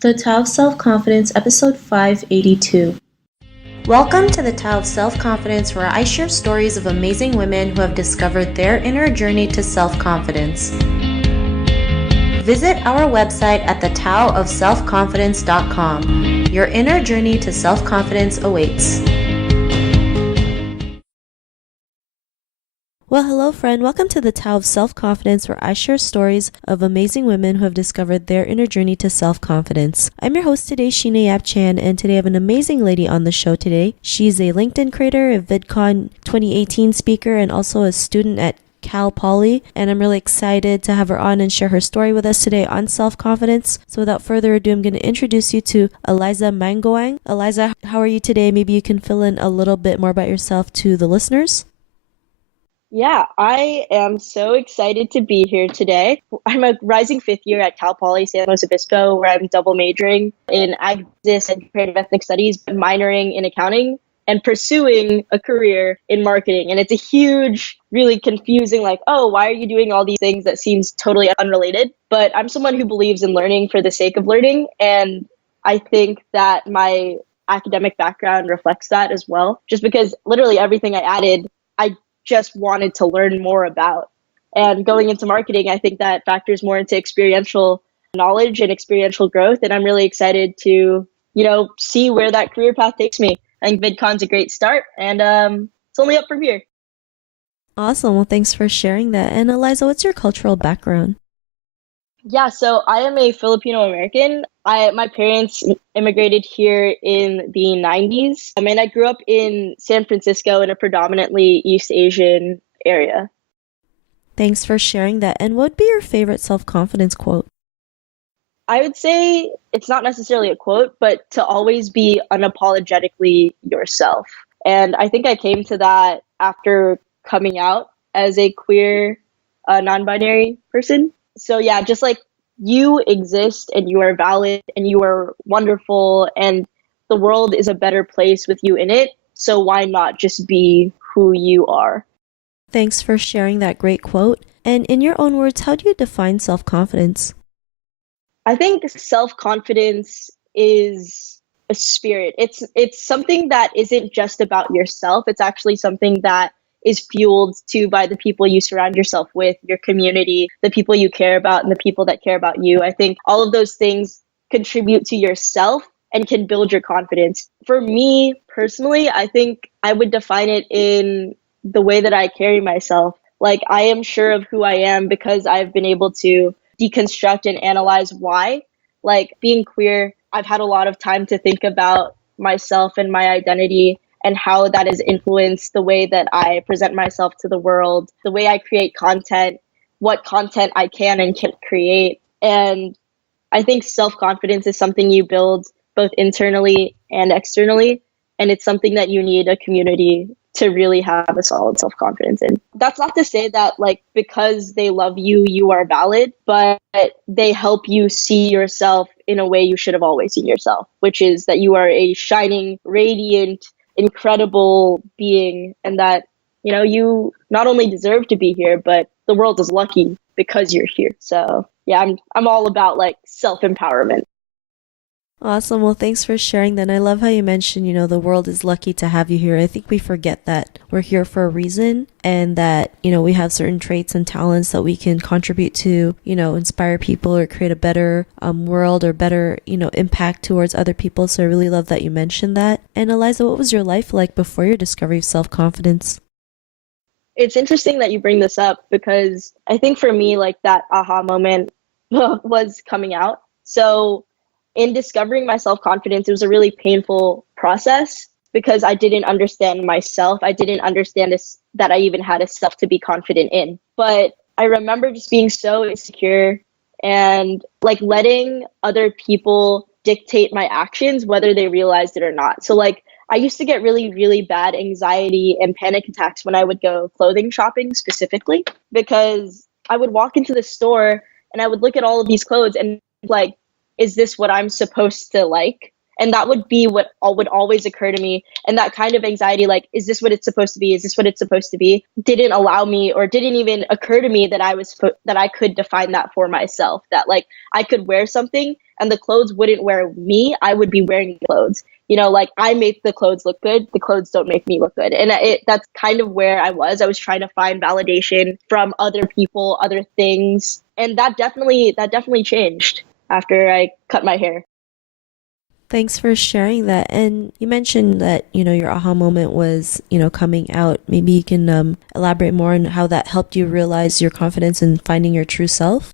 The Tao of Self-Confidence, Episode 582. Welcome to the Tao of Self-Confidence, where I share stories of amazing women who have discovered their inner journey to self-confidence. Visit our website at thetaoofselfconfidence.com. Your inner journey to self-confidence awaits. Well, hello friend. Welcome to the Tao of Self-Confidence, where I share stories of amazing women who have discovered their inner journey to self-confidence. I'm your host today, Sheena Yap Chan, and today I have an amazing lady on the show today. She's a LinkedIn creator, a VidCon 2018 speaker, and also a student at Cal Poly, and I'm really excited to have her on and share her story with us today on self-confidence. So without further ado, I'm going to introduce you to Alyssa Mangaoang. Alyssa, how are you today? Maybe you can fill in a little bit more about yourself to the listeners. Yeah, I am so excited to be here today. I'm a rising fifth year at Cal Poly San Luis Obispo, where I'm double majoring in ag business and creative ethnic studies, but minoring in accounting and pursuing a career in marketing. And it's a huge, really confusing, why are you doing all these things that seems totally unrelated? But I'm someone who believes in learning for the sake of learning. And I think that my academic background reflects that as well, just because literally everything I added, I just wanted to learn more about. And going into marketing, I think that factors more into experiential knowledge and experiential growth. And I'm really excited to, see where that career path takes me. I think VidCon's a great start, and it's only up from here. Awesome. Well, thanks for sharing that. And Eliza, what's your cultural background? Yeah, so I am a Filipino American. My parents immigrated here in the 90s. And I grew up in San Francisco in a predominantly East Asian area. Thanks for sharing that. And what would be your favorite self-confidence quote? I would say it's not necessarily a quote, but to always be unapologetically yourself. And I think I came to that after coming out as a queer, non-binary person. So yeah, just like you exist and you are valid and you are wonderful and the world is a better place with you in it. So why not just be who you are? Thanks for sharing that great quote. And in your own words, how do you define self-confidence? I think self-confidence is a spirit. It's something that isn't just about yourself. It's actually something that is fueled too by the people you surround yourself with, your community, the people you care about, and the people that care about you. I think all of those things contribute to yourself and can build your confidence. For me personally, I think I would define it in the way that I carry myself. Like, I am sure of who I am because I've been able to deconstruct and analyze why. Like, being queer, I've had a lot of time to think about myself and my identity and how that has influenced the way that I present myself to the world, the way I create content, what content I can and can't create. And I think self-confidence is something you build both internally and externally. And it's something that you need a community to really have a solid self-confidence in. That's not to say that because they love you, you are valid, but they help you see yourself in a way you should have always seen yourself, which is that you are a shining, radiant, incredible being, and that you not only deserve to be here, but the world is lucky because you're here. So yeah, I'm all about self-empowerment. Awesome. Well, thanks for sharing that. And I love how you mentioned, the world is lucky to have you here. I think we forget that we're here for a reason and that, we have certain traits and talents that we can contribute to, inspire people or create a better world or better, impact towards other people. So I really love that you mentioned that. And Eliza, what was your life like before your discovery of self-confidence? It's interesting that you bring this up because I think for me, that aha moment was coming out. So in discovering my self-confidence, it was a really painful process because I didn't understand myself. I didn't understand that I even had a self to be confident in. But I remember just being so insecure and letting other people dictate my actions, whether they realized it or not. So I used to get really, really bad anxiety and panic attacks when I would go clothing shopping specifically, because I would walk into the store and I would look at all of these clothes and is this what I'm supposed to like? And that would be what would always occur to me. And that kind of anxiety, like, is this what it's supposed to be? Is this what it's supposed to be? Didn't allow me, or didn't even occur to me that that I could define that for myself, that like I could wear something and the clothes wouldn't wear me. I would be wearing the clothes. Like I make the clothes look good. The clothes don't make me look good. And that's kind of where I was. I was trying to find validation from other people, other things. And that definitely changed after I cut my hair. Thanks for sharing that. And you mentioned that, your aha moment was, coming out. Maybe you can elaborate more on how that helped you realize your confidence in finding your true self.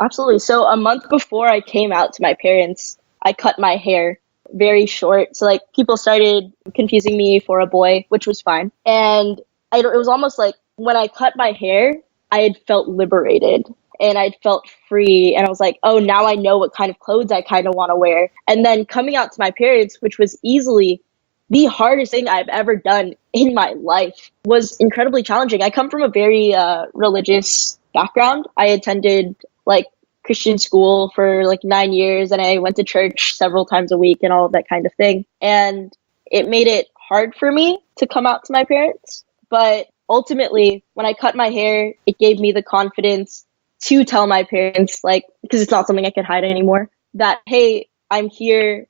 Absolutely. So a month before I came out to my parents, I cut my hair very short. So like people started confusing me for a boy, which was fine. And it was almost like when I cut my hair, I had felt liberated and I'd felt free. And I was like, oh, now I know what kind of clothes I kind of want to wear. And then coming out to my parents, which was easily the hardest thing I've ever done in my life, was incredibly challenging. I come from a very religious background. I attended like Christian school for like 9 years, and I went to church several times a week and all of that kind of thing. And it made it hard for me to come out to my parents. But ultimately, when I cut my hair, it gave me the confidence to tell my parents, like, because it's not something I could hide anymore, that, hey, I'm here,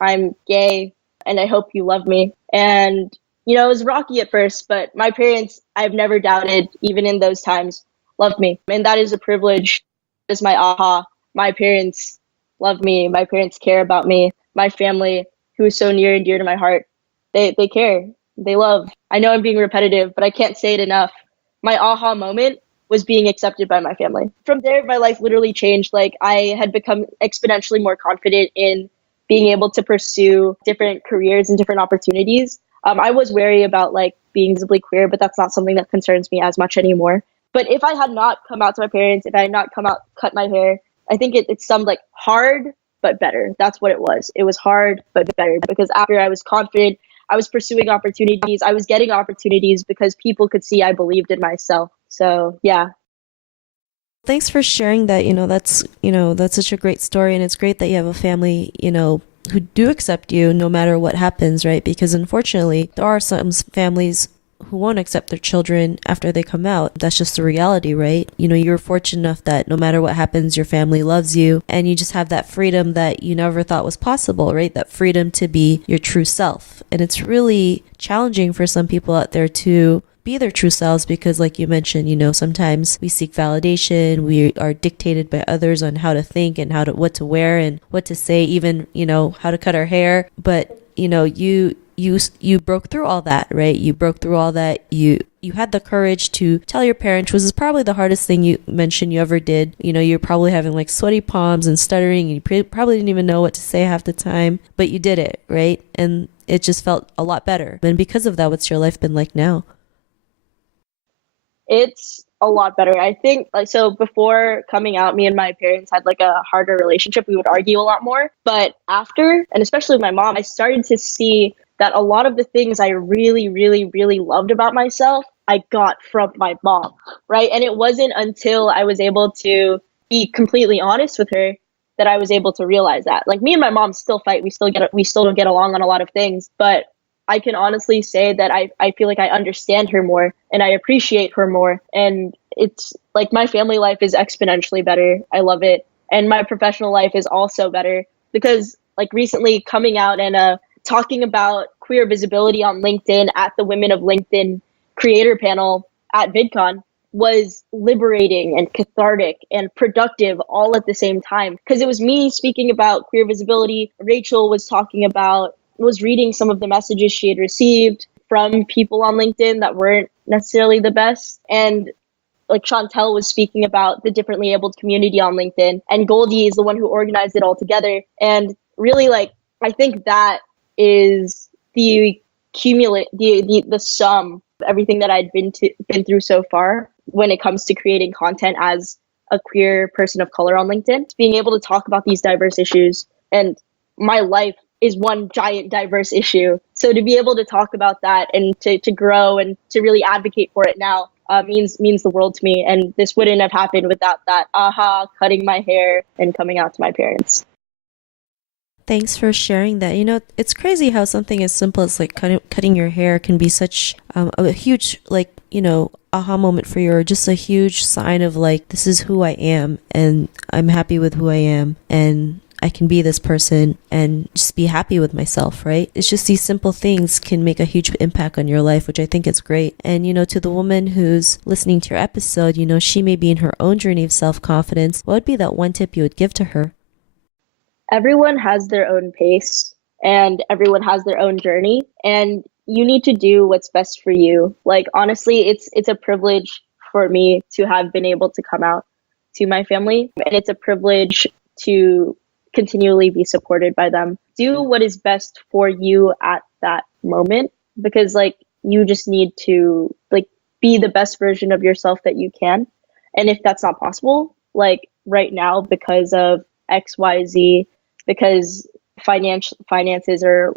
I'm gay, and I hope you love me. And, it was rocky at first, but my parents, I've never doubted, even in those times, loved me. And that is a privilege. Is my aha. My parents love me. My parents care about me. My family, who is so near and dear to my heart, they care. They love. I know I'm being repetitive, but I can't say it enough. My aha moment was being accepted by my family. From there, my life literally changed. Like I had become exponentially more confident in being able to pursue different careers and different opportunities. I was wary about like being visibly queer, but that's not something that concerns me as much anymore. But if I had not come out to my parents, if I had not come out, cut my hair, I think it summed like hard, but better. That's what it was. It was hard, but better, because after I was confident, I was pursuing opportunities. I was getting opportunities because people could see I believed in myself. So yeah. Thanks for sharing that. That's such a great story. And it's great that you have a family, who do accept you no matter what happens, right? Because unfortunately, there are some families who won't accept their children after they come out. That's just the reality, right? You're fortunate enough that no matter what happens, your family loves you, and you just have that freedom that you never thought was possible, right? That freedom to be your true self. And it's really challenging for some people out there to be their true selves because, like you mentioned, sometimes we seek validation. We are dictated by others on how to think and what to wear and what to say, even, how to cut our hair. But, you broke through all that, right? You broke through all that. You had the courage to tell your parents, which is probably the hardest thing you mentioned you ever did. You're probably having like sweaty palms and stuttering, and you probably didn't even know what to say half the time, but you did it, right? And it just felt a lot better. And because of that, what's your life been like now? It's a lot better. I think like so before coming out, me and my parents had like a harder relationship. We would argue a lot more. But after, and especially with my mom, I started to see that a lot of the things I really, really, really loved about myself, I got from my mom, right? And it wasn't until I was able to be completely honest with her that I was able to realize that. Like me and my mom still fight. We still don't get along on a lot of things, but I can honestly say that I feel like I understand her more and I appreciate her more. And it's like my family life is exponentially better. I love it. And my professional life is also better because like recently coming out and talking about queer visibility on LinkedIn at the Women of LinkedIn creator panel at VidCon was liberating and cathartic and productive all at the same time. Because it was me speaking about queer visibility. Rachel was reading some of the messages she had received from people on LinkedIn that weren't necessarily the best. And like Chantel was speaking about the differently abled community on LinkedIn, and Goldie is the one who organized it all together. And really, like, I think that is the the sum of everything that I'd been through so far when it comes to creating content as a queer person of color on LinkedIn. It's being able to talk about these diverse issues, and my life is one giant diverse issue. So to be able to talk about that and to grow and to really advocate for it now means the world to me. And this wouldn't have happened without that aha, cutting my hair and coming out to my parents. Thanks for sharing that. It's crazy how something as simple as like cutting your hair can be such a huge, like, aha moment for you, or just a huge sign of like, this is who I am and I'm happy with who I am and I can be this person and just be happy with myself, right? It's just these simple things can make a huge impact on your life, which I think is great. And, to the woman who's listening to your episode, she may be in her own journey of self-confidence. What would be that one tip you would give to her? Everyone has their own pace and everyone has their own journey, and you need to do what's best for you. Like, honestly, it's a privilege for me to have been able to come out to my family, and it's a privilege to continually be supported by them. Do what is best for you at that moment, because like, you just need to like be the best version of yourself that you can. And if that's not possible, like right now, because of XYZ, because finances or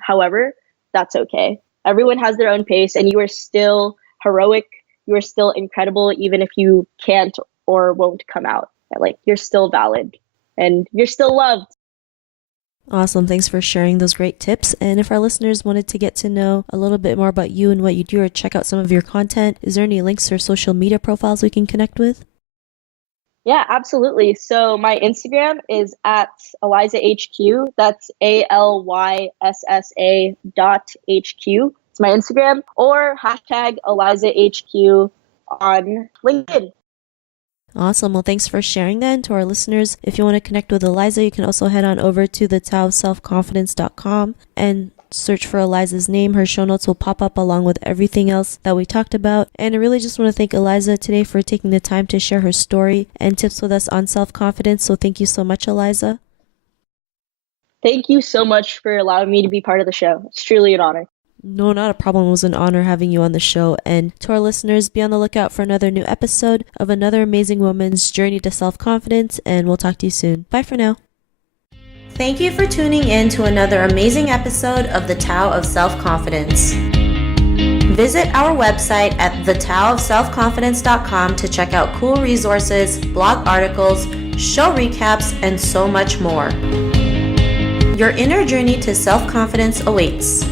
however, that's okay. Everyone has their own pace, and you are still heroic. You are still incredible, even if you can't or won't come out. Like, you're still valid and you're still loved. Awesome. Thanks for sharing those great tips. And if our listeners wanted to get to know a little bit more about you and what you do, or check out some of your content, is there any links or social media profiles we can connect with? Yeah, absolutely. So my Instagram is at AlyssahHQ. That's ALYSSA.HQ. It's my Instagram, or hashtag AlyssahHQ on LinkedIn. Awesome. Well, thanks for sharing that. And to our listeners, if you want to connect with Alyssa, you can also head on over to thetowofselfconfidence.com and search for Alyssah's name. Her show notes will pop up along with everything else that we talked about. And I really just want to thank Alyssa today for taking the time to share her story and tips with us on self-confidence. So thank you so much, Alyssa. Thank you so much for allowing me to be part of the show. It's truly an honor. No, not a problem. It was an honor having you on the show. And to our listeners, be on the lookout for another new episode of another amazing woman's journey to self-confidence. And we'll talk to you soon. Bye for now. Thank you for tuning in to another amazing episode of The Tao of Self-Confidence. Visit our website at thetowofselfconfidence.com to check out cool resources, blog articles, show recaps, and so much more. Your inner journey to self-confidence awaits.